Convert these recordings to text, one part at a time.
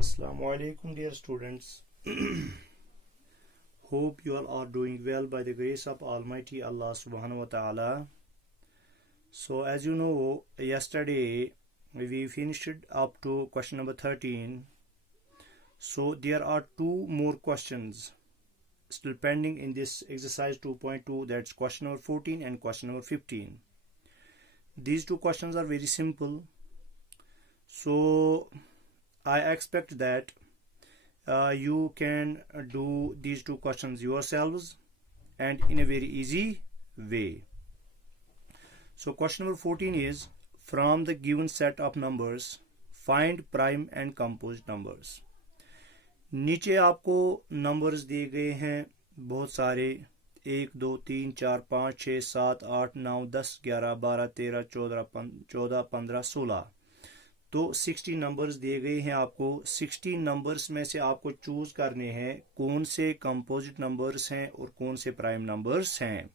Assalamu alaikum, dear students. Hope you all are doing well by the grace of Almighty Allah subhanahu wa ta'ala. So, as you know, yesterday we finished up to question number 13. So, there are two more questions still pending in this exercise 2.2, that's question number 14 and question number 15. These two questions are very simple. So, I expect that you can do these two questions yourselves and in a very easy way. So question number 14 is, from the given set of numbers find prime and composite numbers. नीचे आपको numbers दिए गए हैं बहुत सारे 1 2 3 4 5 6 7 8 9 10 11 12 13 14 15 16 तो 60 numbers दिए गए हैं आपको। 60 नंबर्स में से आपको चूज करने हैं कौन से कंपोजिट नंबर्स हैं और कौन से प्राइम नंबर्स हैं।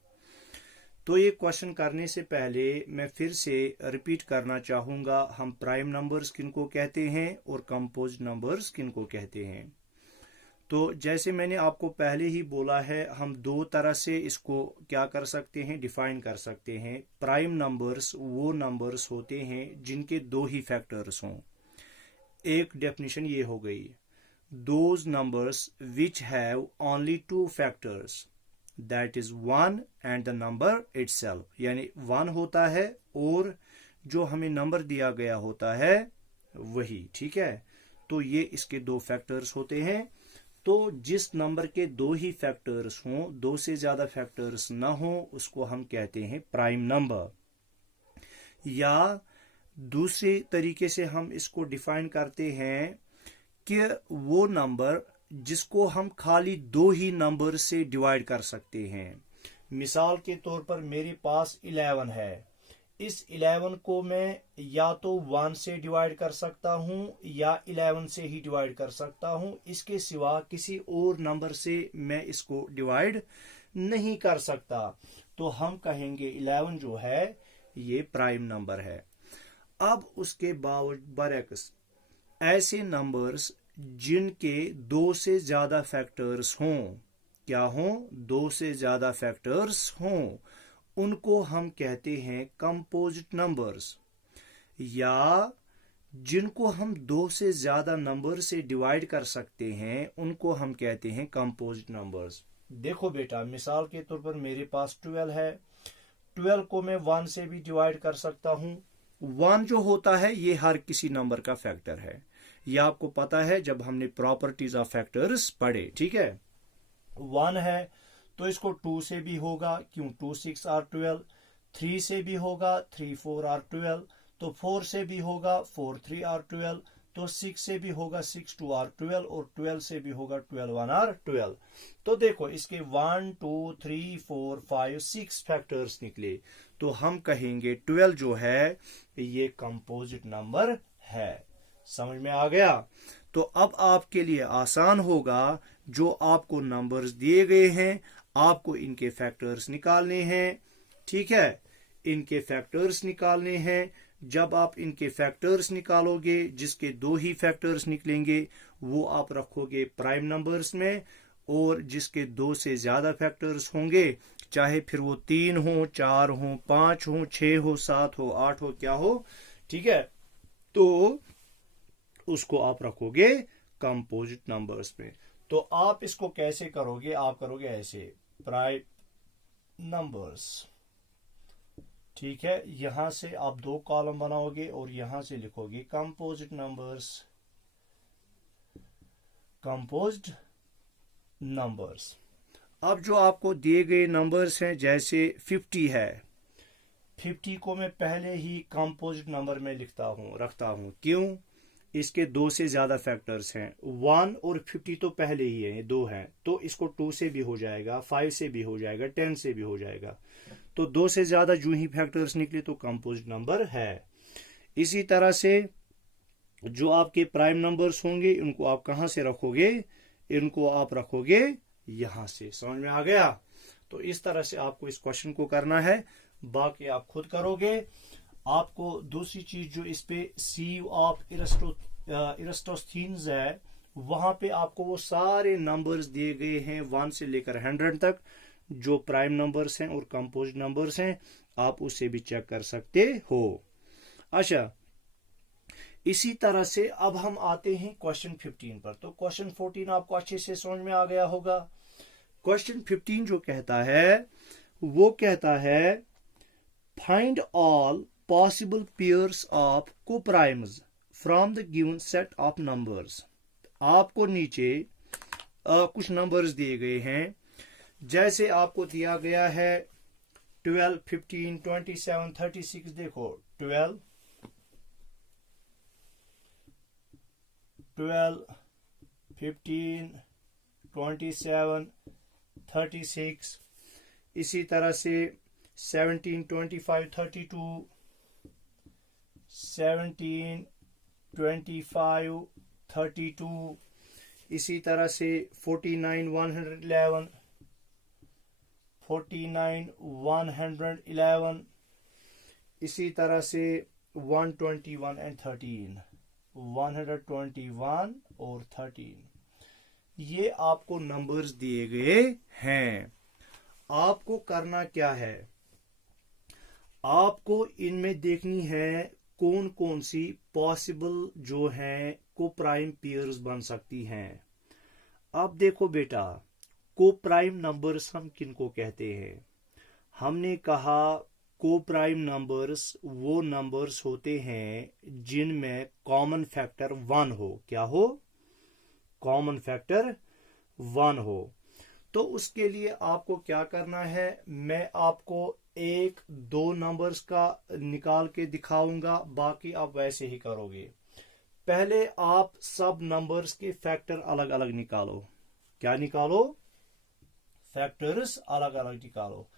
तो ये क्वेश्चन करने से पहले मैं फिर से रिपीट करना चाहूँगा, हम प्राइम नंबर्स किनको कहते हैं और कंपोजिट नंबर्स किनको कहते हैं। तो जैसे मैंने आपको पहले ही बोला है, हम दो तरह से इसको क्या कर सकते हैं, डिफाइन कर सकते हैं। प्राइम नंबर्स वो नंबर्स होते हैं जिनके दो ही फैक्टर्स हों। एक डेफिनेशन ये हो गई, those numbers which have only two factors, that is 1 and the number itself, यानी 1 होता है और जो हमें नंबर दिया गया होता है वही, ठीक है। तो ये इसके दो फैक्टर्स होते हैं। तो जिस नंबर के दो ही फैक्टर्स हों, दो से ज्यादा फैक्टर्स ना हो, उसको हम कहते हैं प्राइम नंबर। या दूसरे तरीके से हम इसको डिफाइन करते हैं कि वो नंबर जिसको हम खाली दो ही नंबर से डिवाइड कर सकते हैं। मिसाल के तौर पर मेरे पास 11 है, इस 11 को मैं या तो 1 से डिवाइड कर सकता हूं या 11 से ही डिवाइड कर सकता हूं, इसके सिवा किसी और नंबर से मैं इसको डिवाइड नहीं कर सकता। तो हम कहेंगे 11 जो है ये प्राइम नंबर है। अब उसके बरअक्स ऐसे नंबर्स जिनके दो से ज्यादा फैक्टर्स हों, क्या हों, दो से ज्यादा फैक्टर्स हों, उनको हम कहते हैं कंपोजिट नंबर्स। या जिनको हम दो से ज्यादा नंबर से डिवाइड कर सकते हैं उनको हम कहते हैं कंपोजिट नंबर्स। देखो बेटा, मिसाल के तौर पर मेरे पास 12 है, 12 को मैं 1 से भी डिवाइड कर सकता हूं। 1 जो होता है ये हर किसी नंबर का फैक्टर है, ये आपको पता है जब हमने प्रॉपर्टीज ऑफ फैक्टर्स पढ़े, ठीक है। 1 है तो इसको 2 से भी होगा, क्यों, 2 6 आर 12, 3 से भी होगा, 3 4 आर 12, तो 4 से भी होगा, 4 3 आर 12, तो 6 से भी होगा, 6 2 आर 12, और 12 से भी होगा, 12 1 आर 12। तो देखो इसके 1 2 3 4 5 6 फैक्टर्स निकले, तो हम कहेंगे 12 जो है ये कंपोजिट नंबर है। समझ में आ गया। तो अब आपके लिए आसान होगा, जो आपको नंबर्स दिए गए हैं आपको इनके फैक्टर्स निकालने हैं, ठीक है, इनके फैक्टर्स निकालने हैं। जब आप इनके फैक्टर्स निकालोगे, जिसके दो ही फैक्टर्स निकलेंगे वो आप रखोगे प्राइम नंबर्स में, और जिसके दो से ज्यादा फैक्टर्स होंगे, चाहे फिर वो 3 हो, 4 हो, 5 हो, 6 हो, 7 हो, 8 हो, क्या हो, ठीक है, तो उसको आप रखोगे कंपोजिट नंबर्स में। तो आप इसको कैसे करोगे, आप करोगे ऐसे, प्राइम नंबर्स, ठीक है, यहां से आप 2 कॉलम बनाओगे और यहां से लिखोगे कंपोजिट नंबर्स, कंपोज्ड नंबर्स। अब जो आपको दिए गए नंबर्स हैं, जैसे 50 है, 50 को मैं पहले ही कंपोजिट नंबर में रखता हूं, क्यों, इसके दो से ज्यादा फैक्टर्स हैं। 1 और 50 तो पहले ही है, दो हैं, तो इसको 2 से भी हो जाएगा, 5 से भी हो जाएगा, 10 से भी हो जाएगा। तो दो से ज्यादा जो ही फैक्टर्स निकले तो कंपोजिट नंबर है। इसी तरह से जो आपके प्राइम नंबर्स होंगे इनको आप कहां से रखोगे, इनको आप रखोगे यहां से। समझ में आ गया। तो इस तरह से आपको इस क्वेश्चन को करना है, बाकी आप खुद करोगे। आपको दूसरी चीज जो इस पे सी ऑफ इरस्टोस्थीन्स है, वहां पे आपको वो सारे नंबर्स दिए गए हैं 1 से लेकर 100 तक, जो प्राइम नंबर्स हैं और कंपोज्ड नंबर्स हैं, आप उससे भी चेक कर सकते हो। अच्छा, इसी तरह से अब हम आते हैं क्वेश्चन 15 पर। तो क्वेश्चन 14 आपको अच्छे से समझ में आ गया होगा। क्वेश्चन 15 जो कहता है वो कहता है find all possible pairs of coprimes from the given set of numbers. आपको नीचे कुछ नंबर्स दिए गए हैं, जैसे आपको दिया गया है 12, 15, 27, 36। देखो 12, 15, 27, 36। इसी तरह से 17, 25, 32, 17, 25, 32। इसी तरह से 49, 111, 49, 111। इसी तरह से 121 एंड 13, 121 और 13। ये आपको नंबर्स दिए गए हैं। आपको करना क्या है, आपको इनमें देखनी है कौन कौन सी पॉसिबल जो हैं कोप्राइम पेयर्स बन सकती हैं। अब देखो बेटा, कोप्राइम नंबर्स हम किनको कहते हैं। हमने कहा कोप्राइम नंबर्स वो नंबर्स होते हैं जिनमें कॉमन फैक्टर 1 हो। क्या हो? कॉमन फैक्टर 1 हो। तो उसके लिए आपको क्या करना है, मैं आपको 1, 2 नंबर्स का निकाल के दिखाऊंगा, बाकी आप वैसे ही करोगे। पहले आप सब नंबर्स के फैक्टर अलग अलग निकालो। क्या निकालो? फैक्टर्स अलग अलग निकालो।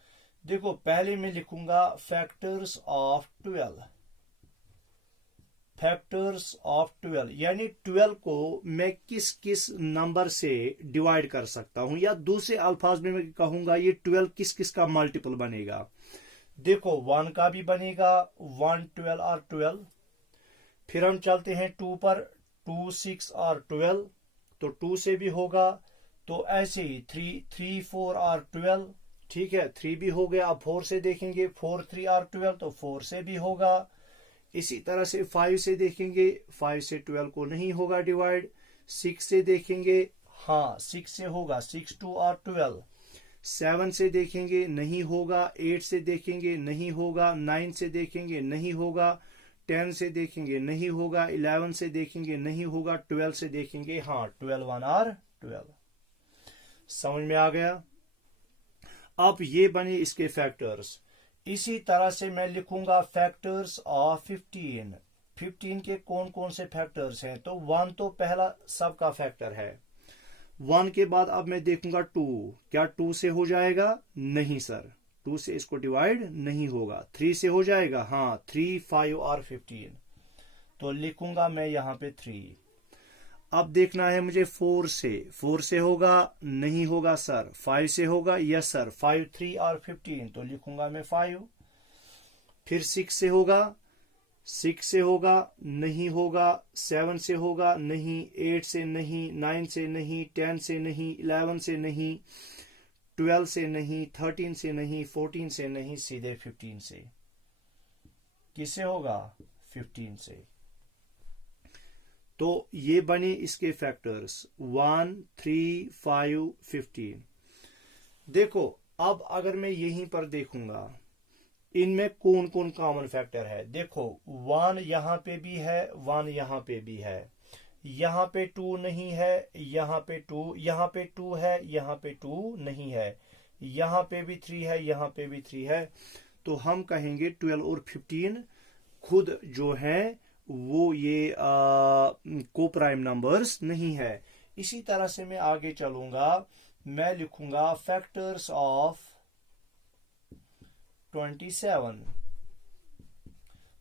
देखो पहले मैं लिखूंगा फैक्टर्स ऑफ 12। फैक्टर्स ऑफ 12 यानी 12 को मैं किस किस नंबर से डिवाइड कर सकता हूं, या दूसरे अल्फाज में मैं कहूंगा ये 12 किस किस का मल्टीपल बनेगा। देखो 1 का भी बनेगा, 1, 12 और 12। फिर हम चलते हैं 2 पर, 2, 6 और 12, तो 2 से भी होगा। तो ऐसे ही 3, 3, 4 और 12। ठीक है, 3 भी हो गया। अब 4 से देखेंगे, 4, 3 और 12, तो 4 से भी होगा। इसी तरह से 5 से देखेंगे, 5 से 12 को नहीं होगा डिवाइड। 6 से देखेंगे, हाँ 6 से होगा, 6, 2 और 12। 7 से देखेंगे, नहीं होगा। 8 से देखेंगे, नहीं होगा। 9 से देखेंगे, नहीं होगा। 10 से देखेंगे, नहीं होगा। 11 से देखेंगे, नहीं होगा। 12 से देखेंगे, हाँ 12, 1 और 12। समझ में आ गया? अब ये बने इसके फैक्टर्स। इसी तरह से मैं लिखूंगा फैक्टर्स ऑफ 15। 15 के कौन कौन से फैक्टर्स हैं, तो 1 तो पहला सबका फैक्टर है। 1 के बाद अब मैं देखूंगा 2। क्या 2 से हो जाएगा? नहीं सर, 2 से इसको डिवाइड नहीं होगा। 3 से हो जाएगा, हाँ 3, 5 और 15, तो लिखूंगा मैं यहां पे 3। अब देखना है मुझे 4 से। 4 से होगा? नहीं होगा सर। 5 से होगा? Yes sir. 5, 3 और 15, तो लिखूंगा मैं 5। फिर 6 से होगा? 6 से होगा? नहीं होगा। 7 से होगा? नहीं। 8 से नहीं। 9 से नहीं। 10 से नहीं। 11 से नहीं। 12 से नहीं। 13 से नहीं। 14 से नहीं, सीधे 15 से। किससे होगा? 15 से। तो ये बने इसके फैक्टर्स 1, 3, 5, 15। देखो अब अगर मैं यहीं पर देखूंगा इनमें कौन कौन कॉमन फैक्टर है। देखो 1 यहां पे भी है, 1 यहां पे भी है। यहां पे 2 नहीं है, यहां पे 2, यहां पे 2 है, यहां पे 2 नहीं है। यहां पे भी 3 है, यहां पे भी 3 है। तो हम कहेंगे 12 और 15 खुद जो है वो ये कोप्राइम नंबर्स नहीं है। इसी तरह से मैं आगे चलूंगा, मैं लिखूंगा फैक्टर्स ऑफ 27।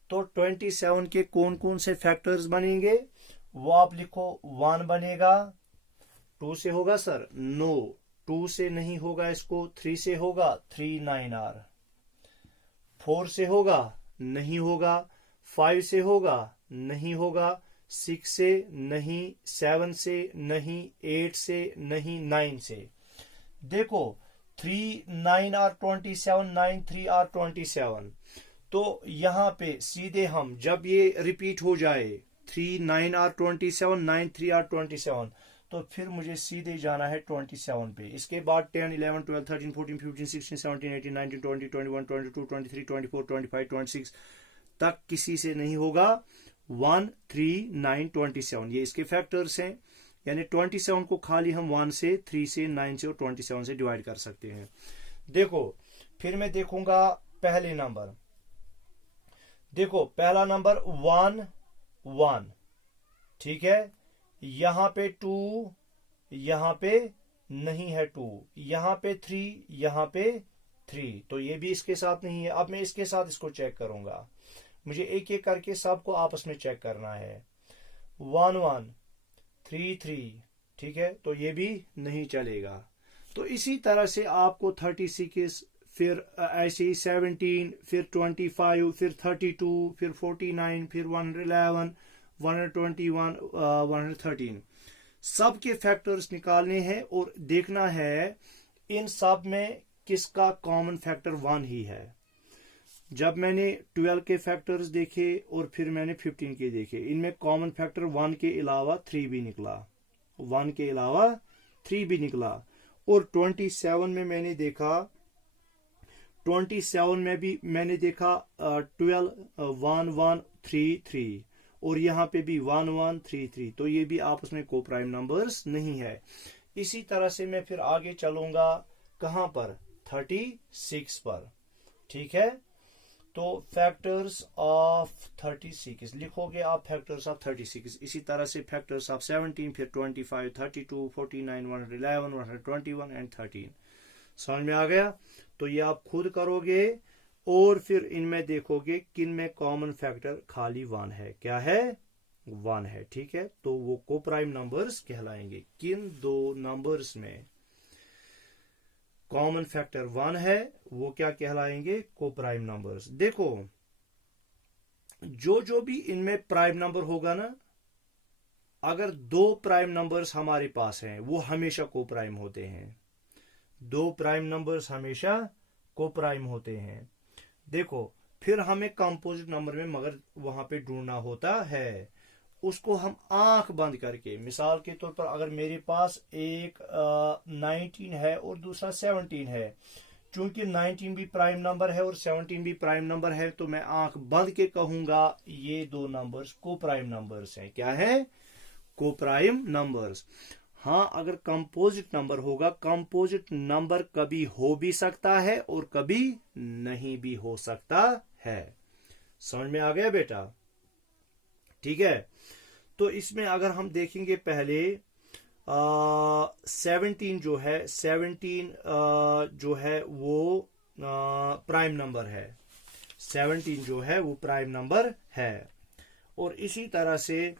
तो 27 के कौन कौन से फैक्टर्स बनेंगे वो आप लिखो। 1 बनेगा। 2 से होगा सर? नो, 2 से नहीं होगा इसको। 3 से होगा? 3, 9 और। 4 से होगा? नहीं होगा। 5 से होगा? नहीं होगा। 6 से नहीं, 7 से नहीं, 8 से नहीं, 9 से। देखो 3 9 आर 27, 9 3 आर 27। तो यहां पे सीधे हम जब ये रिपीट हो जाए 3 9 आर 27, 9 3 आर 27, तो फिर मुझे सीधे जाना है 27 पे। इसके बाद 10 11 12 13 14 15 16 17 18 19 20 21 22 23 24 25 26 तक किसी से नहीं होगा। 1 3 9 27 ये इसके फैक्टर्स हैं, यानी 27 को खाली हम 1 से, 3 से, 9 से और 27 से डिवाइड कर सकते हैं। देखो फिर मैं देखूंगा पहले नंबर। देखो पहला नंबर 1 1, ठीक है। यहां पे 2, यहां पे नहीं है 2, यहां पे 3, यहां पे 3, तो ये भी इसके साथ नहीं है। अब मैं इसके साथ इसको चेक करूंगा, मुझे एक एक करके सबको आपस में चेक करना है। 1 1 3 3, ठीक है, तो ये भी नहीं चलेगा। तो इसी तरह से आपको 36, फिर ऐसे ही 17, फिर 25, फिर 32, फिर 49, फिर 111, 121, 113 सब के फैक्टर्स निकालने हैं और देखना है इन सब में किसका कॉमन फैक्टर 1 ही है। जब मैंने 12 के फैक्टर्स देखे और फिर मैंने 15 के देखे, इनमें कॉमन फैक्टर 1 के अलावा 3 भी निकला, 1 के अलावा 3 भी निकला। और 27 में मैंने देखा, 27 में भी मैंने देखा 12 1 1 3 3, और यहाँ पे भी 1 1 3 3, तो ये भी आपस में को प्राइम नंबर्स नहीं है। इसी तरह से मैं फिर आगे चलूंगा कहां पर, 36 पर, ठीक है। तो फैक्टर्स ऑफ 36 लिखोगे आप, फैक्टर्स ऑफ 36। इसी तरह से फैक्टर्स ऑफ 17, फिर 25, 32, 49, 111, 121 एंड 13। समझ में आ गया? तो ये आप खुद करोगे और फिर इनमें देखोगे किन में कॉमन फैक्टर खाली 1 है। क्या है? 1 है, ठीक है। तो वो को प्राइम नंबर्स कहलाएंगे। किन दो नंबर्स में कॉमन फैक्टर 1 है वो क्या कहलाएंगे? को प्राइम नंबर्स। देखो जो जो भी इनमें प्राइम नंबर होगा ना, अगर 2 प्राइम नंबर्स हमारे पास हैं वो हमेशा को प्राइम होते हैं। 2 प्राइम नंबर्स हमेशा को प्राइम होते हैं। देखो फिर हमें कंपोजिट नंबर में मगर वहां पे ढूंढना होता है, उसको हम आंख बंद करके, मिसाल के तौर पर अगर मेरे पास एक 19 है और दूसरा 17 है, चूंकि 19 भी प्राइम नंबर है और 17 भी प्राइम नंबर है, तो मैं आंख बंद के कहूंगा ये दो नंबर्स को प्राइम नंबर्स हैं। क्या है? को प्राइम नंबर्स। हाँ, अगर कंपोजिट नंबर होगा, कंपोजिट नंबर कभी हो भी सकता है और कभी नहीं भी हो सकता है। समझ में आ गया बेटा? ठीक है। तो इसमें अगर हम देखेंगे पहले 17 जो है, 17 जो है वो प्राइम नंबर है। 17 जो है वो प्राइम नंबर है। और इसी तरह से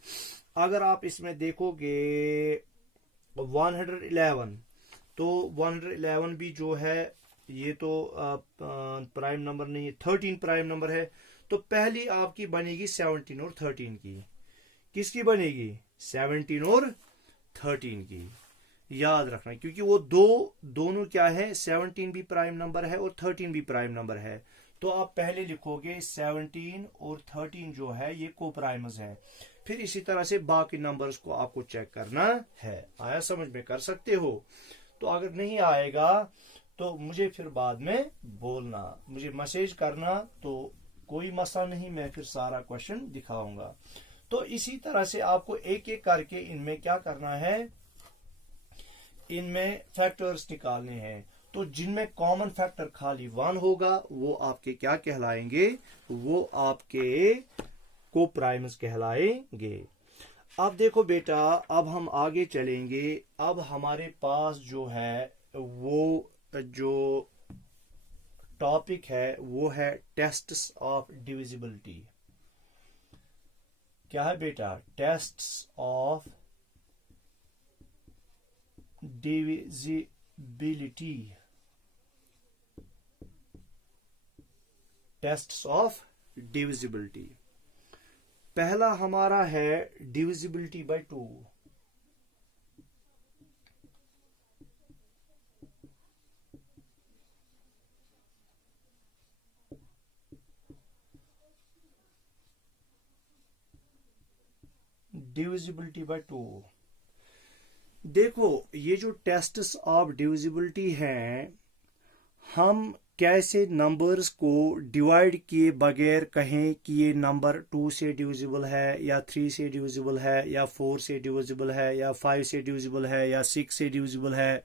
अगर आप इसमें देखोगे 111, तो 111 भी जो है ये तो प्राइम नंबर नहीं है, 13 प्राइम नंबर है। तो पहली आपकी बनेगी 17 और 13 की। किसकी बनेगी? 17 और 13 की। याद रखना, क्योंकि वो दोनों क्या है, 17 भी प्राइम नंबर है और 13 भी प्राइम नंबर है। तो आप पहले लिखोगे 17 और 13 जो है ये को प्राइमस है। फिर इसी तरह से बाकी नंबर्स को आपको चेक करना है। आया समझ में? कर सकते हो। तो अगर नहीं आएगा तो मुझे फिर बाद में बोलना, मुझे मैसेज करना, तो कोई मसला नहीं, मैं फिर सारा क्वेश्चन दिखाऊंगा। तो इसी तरह से आपको एक एक करके इनमें क्या करना है, इनमें फैक्टर्स निकालने हैं। तो जिनमें कॉमन फैक्टर खाली 1 होगा वो आपके क्या कहलाएंगे? वो आपके को प्राइम्स कहलाएंगे। अब देखो बेटा, अब हम आगे चलेंगे। अब हमारे पास जो है वो जो टॉपिक है वो है टेस्ट्स ऑफ डिविजिबिलिटी। क्या है बेटा? Tests of divisibility. Tests of divisibility. पहला हमारा है डिविजिबिलिटी बाय 2। Divisibility bye 2। देखो ये जो टेस्ट्स ऑफ डिविजिबिलिटी हैं, हम कैसे नंबर्स को डिवाइड किए बगैर कहें कि ये नंबर 2 से डिविजिबल है या 3 से डिविजिबल है या 4 से डिविजिबल है या 5 से डिविजिबल है या 6 से डिविजिबल है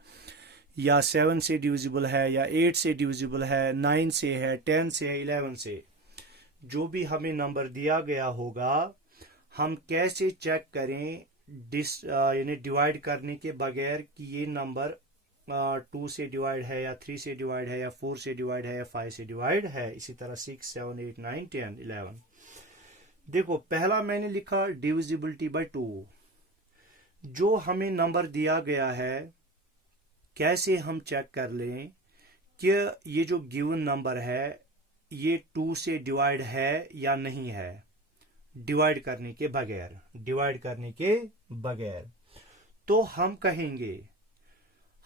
या 7 से डिविजिबल है या 8 से डिविजिबल है, 9 से है, 10 से है, 11 से। जो भी हमें नंबर दिया गया होगा, हम कैसे चेक करें यानी डिवाइड करने के बगैर कि ये नंबर 2 से डिवाइड है या 3 से डिवाइड है या 4 से डिवाइड है या 5 से डिवाइड है। इसी तरह 6, 7, 8, 9, 10, 11। देखो पहला मैंने लिखा डिविजिबिलिटी बाय 2। जो हमें नंबर दिया गया है, कैसे हम चेक कर लें कि ये जो गिवन नंबर है ये 2 से डिवाइड है या नहीं है, डिवाइड करने के बगैर। तो हम कहेंगे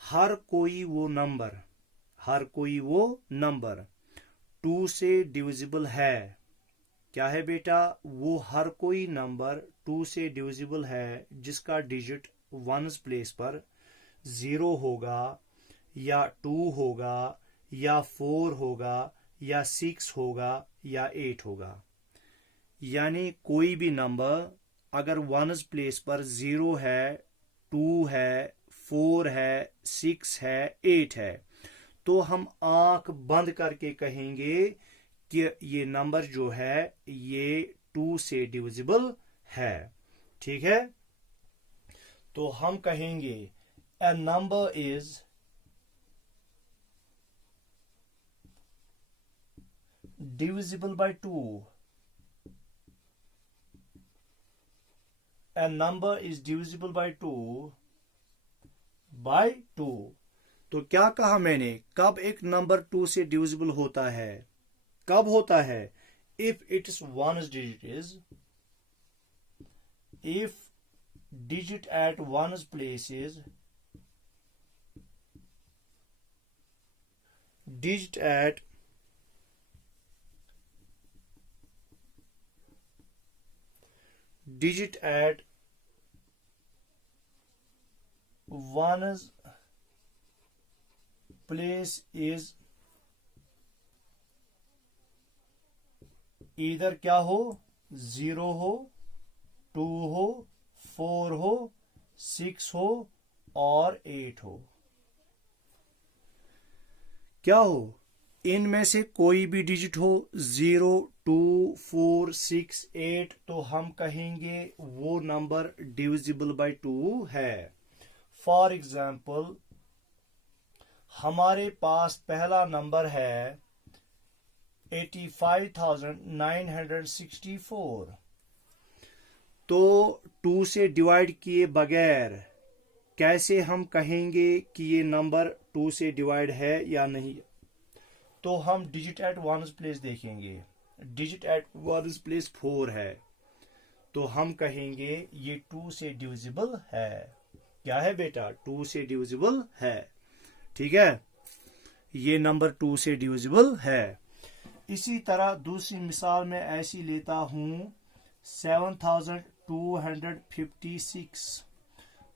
हर कोई वो नंबर 2 से डिविजिबल है। क्या है बेटा? वो हर कोई नंबर 2 से डिविजिबल है जिसका डिजिट 1s प्लेस पर 0 होगा या 2 होगा या 4 होगा या 6 होगा या 8 होगा। यानी कोई भी नंबर अगर 1s प्लेस पर 0 है, 2 है, 4 है, 6 है, 8 है, तो हम आंख बंद करके कहेंगे कि ये नंबर जो है ये 2 से डिविजिबल है। ठीक है? तो हम कहेंगे a number is divisible by 2। A number is divisible by 2 by 2। तो क्या कहा मैंने? कब एक नंबर 2 से डिविजिबल होता है? कब होता है? If its ones digit is, if digit at ones place is digit at ones place is इधर क्या हो? 0 हो, 2 हो, 4 हो, 6 हो और 8 हो। क्या हो? इनमें से कोई भी डिजिट हो, 0, 2, 4, 6, 8, तो हम कहेंगे वो नंबर डिविजिबल बाय 2 है। फॉर एग्जाम्पल हमारे पास पहला नंबर है 85,964। तो 2 से डिवाइड किए बगैर कैसे हम कहेंगे कि ये नंबर 2 से डिवाइड है या नहीं? तो हम डिजिट एट वंस प्लेस देखेंगे। डिजिट एट वंस प्लेस 4 है, तो हम कहेंगे ये 2 से डिविजिबल है। क्या है बेटा? 2 से डिविजिबल है। ठीक है? ये नंबर 2 से डिविजिबल है। इसी तरह दूसरी मिसाल में ऐसी लेता हूं 7256।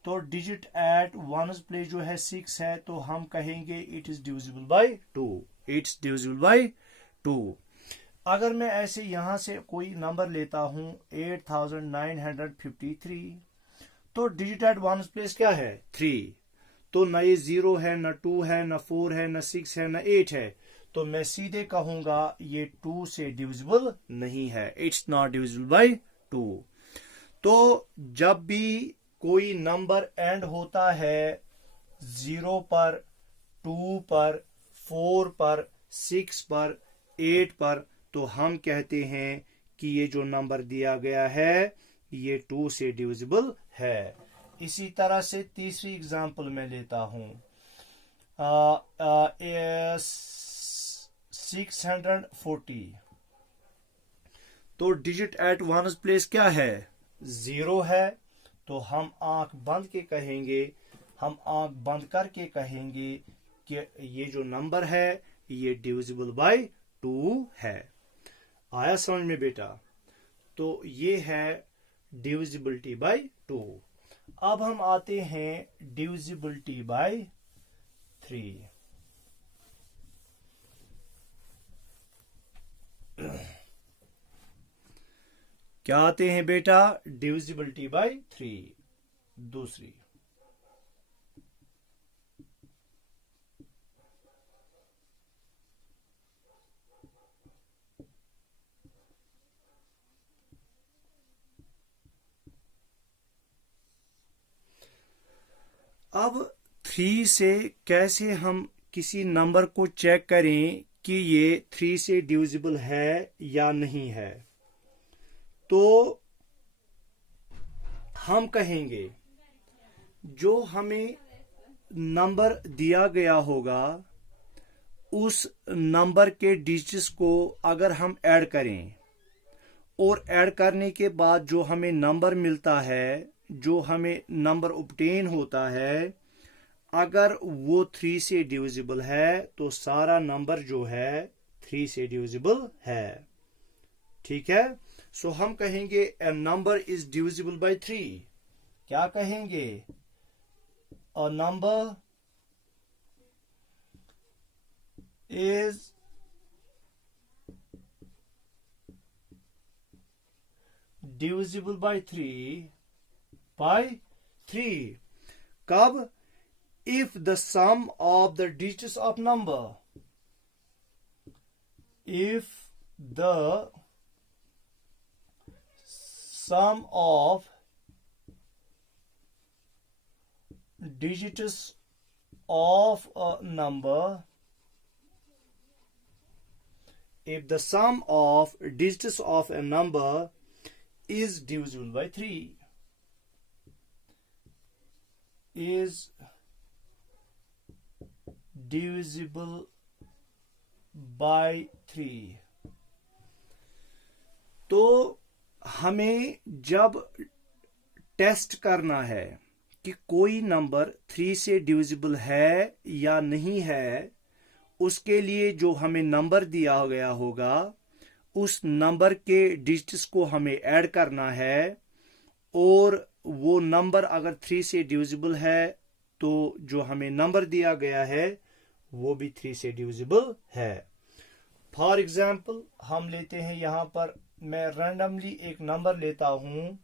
तो डिजिट एट वंस प्लेस जो है 6 है, तो हम कहेंगे it is divisible by 2। It's divisible by 2। अगर मैं ऐसे यहां से कोई नंबर लेता हूं 8953, तो डिजिट एट वंस प्लेस क्या है? 3। तो न ये 0 है, न 2 है, न 4 है, न 6 है, न 8 है, तो मैं सीधे कहूंगा ये 2 से डिविजिबल नहीं है। It's not divisible by 2। तो जब भी कोई नंबर एंड होता है 0 पर, 2 पर, 4 पर, 6 पर, 8 पर, तो हम कहते हैं कि ये जो नंबर दिया गया है ये 2 से डिविजिबल है। इसी तरह से तीसरी एग्जांपल मैं लेता हूं 640। तो डिजिट एट वंस प्लेस क्या है? 0 है। तो हम आंख बंद के कहेंगे, हम आंख बंद करके कहेंगे कि ये जो नंबर है ये डिविजिबल बाय 2 है। आया समझ में बेटा? तो ये है डिविजिबिलिटी बाय 2। अब हम आते हैं डिविजिबिलिटी बाय 3। क्या आते हैं बेटा? डिविजिबिलिटी बाय 3 दूसरी। अब 3 से कैसे हम किसी नंबर को चेक करें कि ये 3 से डिविजिबल है या नहीं है? तो हम कहेंगे जो हमें नंबर दिया गया होगा उस नंबर के डिजिट्स को अगर हम ऐड करें और ऐड करने के बाद जो हमें नंबर मिलता है, जो हमें नंबर ऑब्टेन होता है, अगर वो 3 से डिविजिबल है तो सारा नंबर जो है 3 से डिविजिबल है। ठीक है? सो हम कहेंगे ए नंबर इज डिविजिबल बाय 3। क्या कहेंगे? A number is divisible by 3 कब? if the sum of the digits of number, if the sum of digits of a number, if the sum of digits of a number is divisible by 3, is divisible by 3। तो हमें जब test करना है कि कोई number 3 से divisible है या नहीं है, उसके लिए जो हमें नंबर दिया गया होगा उस नंबर के डिजिट्स को हमें ऐड करना है, और वो नंबर अगर 3 से डिविजिबल है तो जो हमें नंबर दिया गया है वो भी 3 से डिविजिबल है। फॉर एग्जाम्पल हम लेते हैं, यहां पर मैं रैंडमली एक नंबर लेता हूं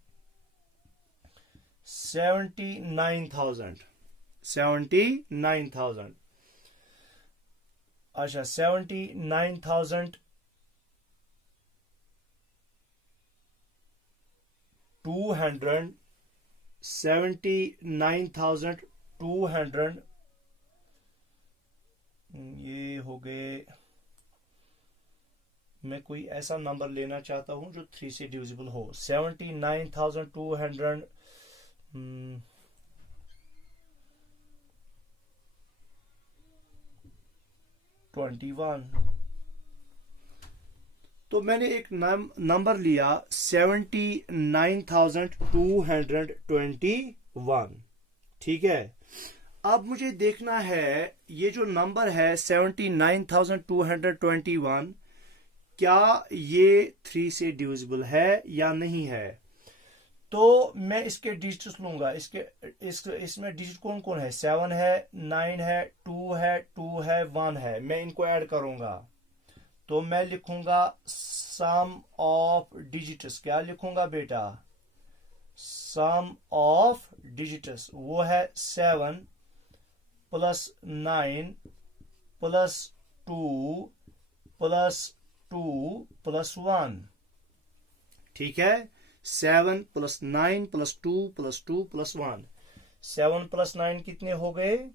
79,000। अच्छा 79,200 79,200 ये हो गए। मैं कोई ऐसा नंबर लेना चाहता हूं जो 3 से डिविजिबल हो। 79,200 21। तो मैंने एक नंबर लिया 79,221। ठीक है? अब मुझे देखना है ये जो नंबर है 79,221 क्या ये 3 से डिविजिबल है या नहीं है। तो मैं इसके डिजिट्स लूंगा। इसमें डिजिट कौन कौन है? 7 है, 9 है, 2 है, 2 है, 1 है। मैं इनको ऐड करूंगा तो मैं लिखूंगा सम ऑफ डिजिट्स। क्या लिखूंगा बेटा? सम ऑफ डिजिट्स वो है 7 प्लस 9 प्लस 2 प्लस 2 प्लस 1। ठीक है? 7 plus 9 plus 2 plus 2 plus 1। 7 plus 9 कितने हो गए?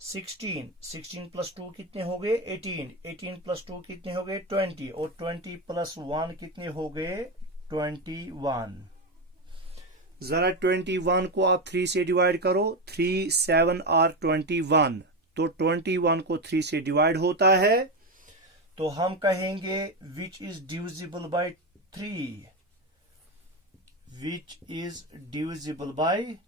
16। 16 प्लस 2 कितने हो गए? 18। 18 प्लस 2 कितने हो गए? 20। और 20 प्लस 1 कितने हो गए? 21। जरा 21 को आप 3 से डिवाइड करो। 3 7 और 21, तो 21 को 3 से डिवाइड होता है। तो हम कहेंगे which is divisible by 3 which is divisible by,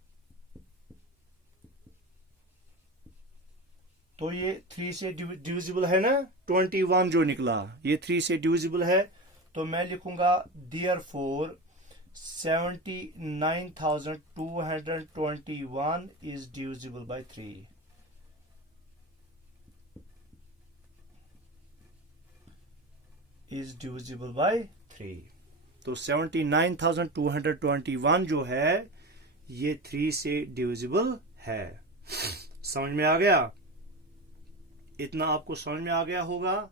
तो ये 3 से डिविजिबल है ना, 21 जो निकला, ये 3 से डिविजिबल है, तो मैं लिखूंगा therefore 79,221 is divisible by 3. is divisible by 3. तो 79,221 जो है ये 3 से डिविजिबल है. समझ में आ गया? इतना आपको समझ में आ गया होगा.